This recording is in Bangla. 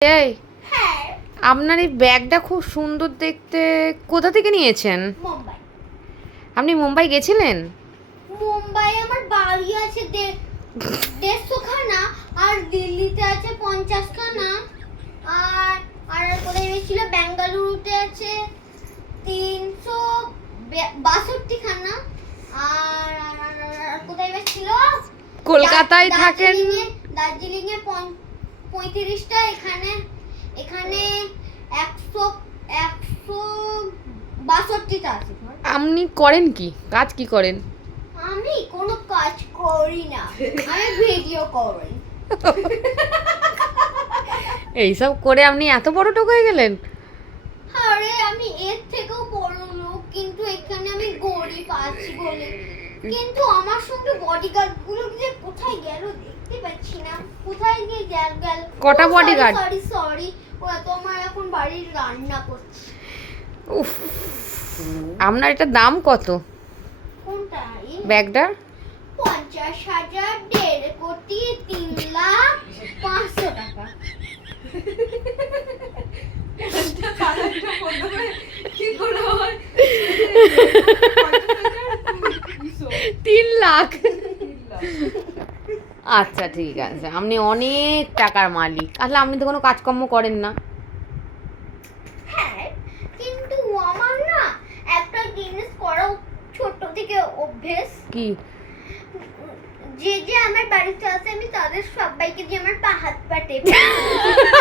এই হ্যাঁ। আপনার এই ব্যাগটা খুব সুন্দর দেখতে কোথা থেকে নিয়েছেন? মুম্বাই। আপনি মুম্বাই গেছিলেন? মুম্বাই আমার বাড়ি আছে দেড়শো খানা আর দিল্লিতে আছে পঞ্চাশ খানা আর আর কোথায় ছিল বেঙ্গালুরুতে আছে তিনশো বাষট্টি খানা আর কোথায় ছিল? কলকাতায় থাকেন? দার্জিলিংয়ে দার্জিলিংয়ে পঁয়- পঁয়ত্রিশটা এখানে এখানে একশো একশো বাষট্টিটা আছে আপনি করেন কি? কাজ কি করেন? আমি কোনো কাজ করি না। আমি ভিডিও করি। এইসব করে আপনি এত বড় টোক হয়ে গেলেন? আরে আমি এর থেকেও বড় লোক কিন্তু এখানে আমি গরিব আছি বলে। কিন্তু আমার সঙ্গে বডিগার্ডগুলো যে কোথায় গেল দেখতে পাচ্ছি না কোথায় গিয়ে গেল গেল? কটা bodyguard? সরি সরি ওরা তো আমার এখন বাড়ির রান্না করছে। উফ আপনার এটা দাম কত? কোনটা এই? ব্যাগটার পঞ্চাশ হাজার দেড় কোটি তিন লাখ পাঁচশো টাকা। তিন লাখ। আচ্ছা ঠিক আছে। আপনি অনেক টাকার মালিক। আসলে আপনি তো কোনো কাজকর্ম করেন না। হ্যাঁ কিন্তু আমার না একটা জিনিস করা ছোট থেকে অভ্যেস। কি? যে যে আমার বাড়িতে আছে আমি তাদের সবাইকে দিয়ে আমার পা হাত পা টেপে